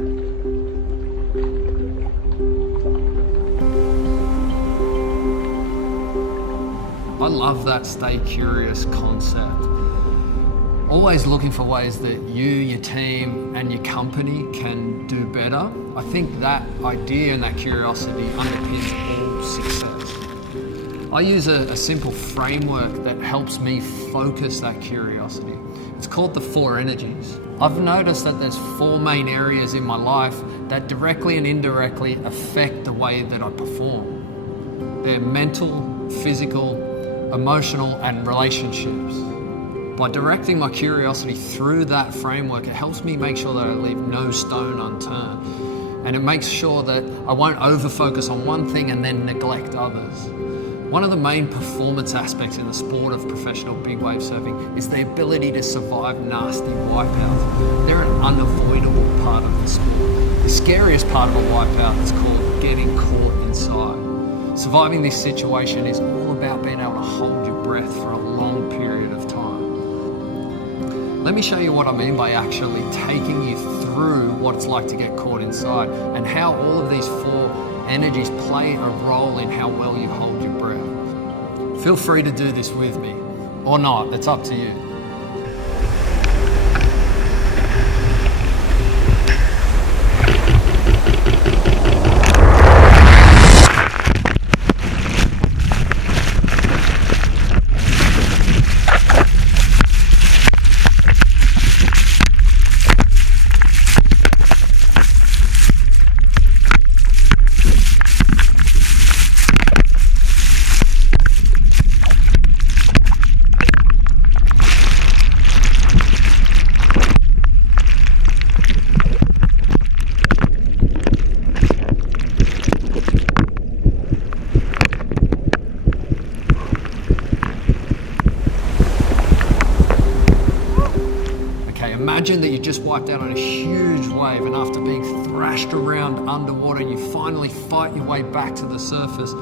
I love that stay curious concept. Always looking for ways that you, your team, and your company can do better. I think that idea and that curiosity underpins all success. I use a simple framework that helps me focus that curiosity. It's called the 4 energies. I've noticed that there's 4 main areas in my life that directly and indirectly affect the way that I perform. They're mental, physical, emotional, and relationships. By directing my curiosity through that framework, it helps me make sure that I leave no stone unturned. And it makes sure that I won't over-focus on one thing and then neglect others. One of the main performance aspects in the sport of professional big wave surfing is the ability to survive nasty wipeouts. They're an unavoidable part of the sport. The scariest part of a wipeout is called getting caught inside. Surviving this situation is all about being able to hold your breath for a long period of time. Let me show you what I mean by actually taking you through what it's like to get caught inside and how all of these 4 energies play a role in how well you hold your breath. Feel free to do this with me, or not, it's up to you. Imagine that you just wiped out on a huge wave, and after being thrashed around underwater, you finally fight your way back to the surface,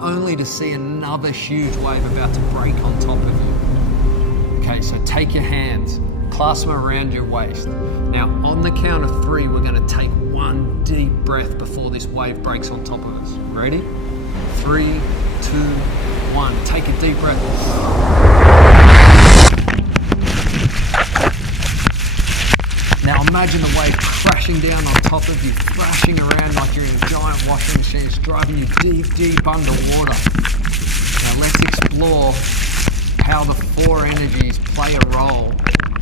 only to see another huge wave about to break on top of you. Okay, so take your hands, clasp them around your waist. Now, on the count of 3, we're going to take 1 deep breath before this wave breaks on top of us. Ready? 3, 2, 1. Take a deep breath. Now imagine the wave crashing down on top of you, thrashing around like you're in a giant washing machine. It's driving you deep, deep underwater. Now let's explore how the 4 energies play a role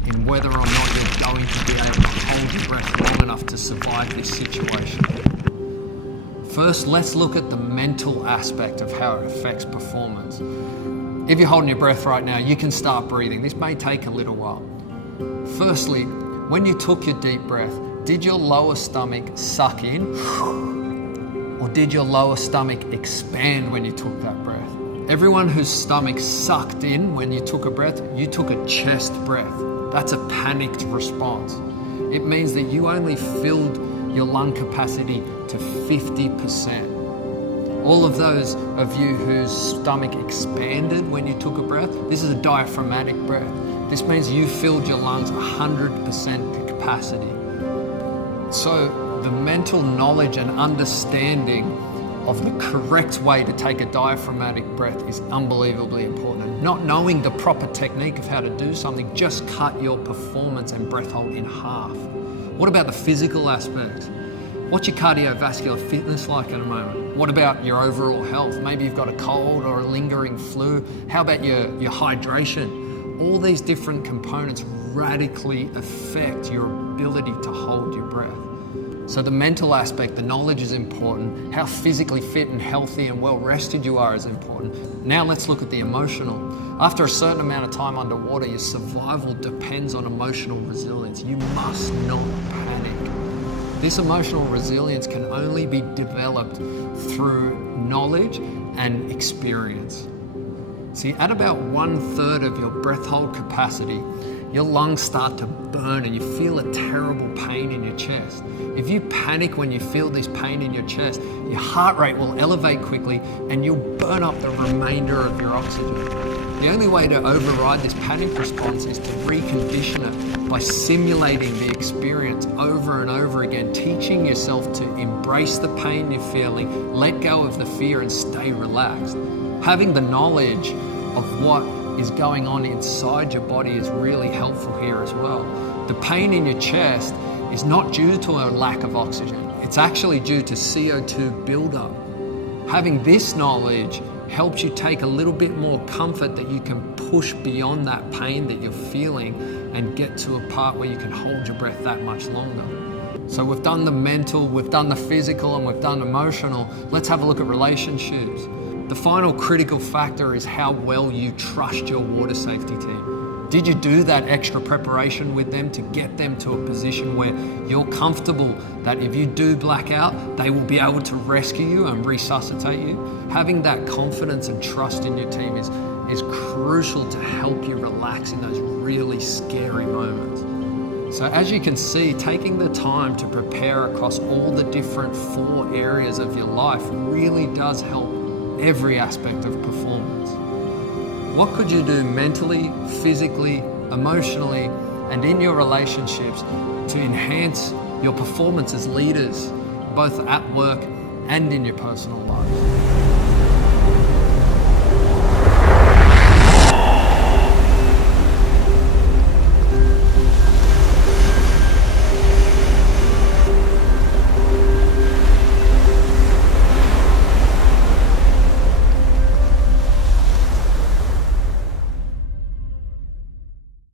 in whether or not you're going to be able to hold your breath long enough to survive this situation. First, let's look at the mental aspect of how it affects performance. If you're holding your breath right now, you can start breathing. This may take a little while. Firstly, when you took your deep breath, did your lower stomach suck in? Or did your lower stomach expand when you took that breath? Everyone whose stomach sucked in when you took a breath, you took a chest breath. That's a panicked response. It means that you only filled your lung capacity to 50%. All of those of you whose stomach expanded when you took a breath, this is a diaphragmatic breath. This means you filled your lungs 100% to capacity. So the mental knowledge and understanding of the correct way to take a diaphragmatic breath is unbelievably important. And not knowing the proper technique of how to do something just cut your performance and breath hold in half. What about the physical aspect? What's your cardiovascular fitness like at the moment? What about your overall health? Maybe you've got a cold or a lingering flu. How about your hydration? All these different components radically affect your ability to hold your breath. So the mental aspect, the knowledge is important. How physically fit and healthy and well rested you are is important. Now let's look at the emotional. After a certain amount of time underwater, your survival depends on emotional resilience. You must not panic. This emotional resilience can only be developed through knowledge and experience. See, at about 1/3 of your breath hold capacity, your lungs start to burn and you feel a terrible pain in your chest. If you panic when you feel this pain in your chest, your heart rate will elevate quickly and you'll burn up the remainder of your oxygen. The only way to override this panic response is to recondition it by simulating the experience over and over again, teaching yourself to embrace the pain you're feeling, let go of the fear and stay relaxed. Having the knowledge of what is going on inside your body is really helpful here as well. The pain in your chest is not due to a lack of oxygen. It's actually due to CO2 buildup. Having this knowledge helps you take a little bit more comfort that you can push beyond that pain that you're feeling and get to a part where you can hold your breath that much longer. So we've done the mental, we've done the physical, and we've done emotional. Let's have a look at relationships. The final critical factor is how well you trust your water safety team. Did you do that extra preparation with them to get them to a position where you're comfortable that if you do black out, they will be able to rescue you and resuscitate you? Having that confidence and trust in your team is crucial to help you relax in those really scary moments. So as you can see, taking the time to prepare across all the different 4 areas of your life really does help every aspect of performance. What could you do mentally, physically, emotionally, and in your relationships to enhance your performance as leaders, both at work and in your personal life?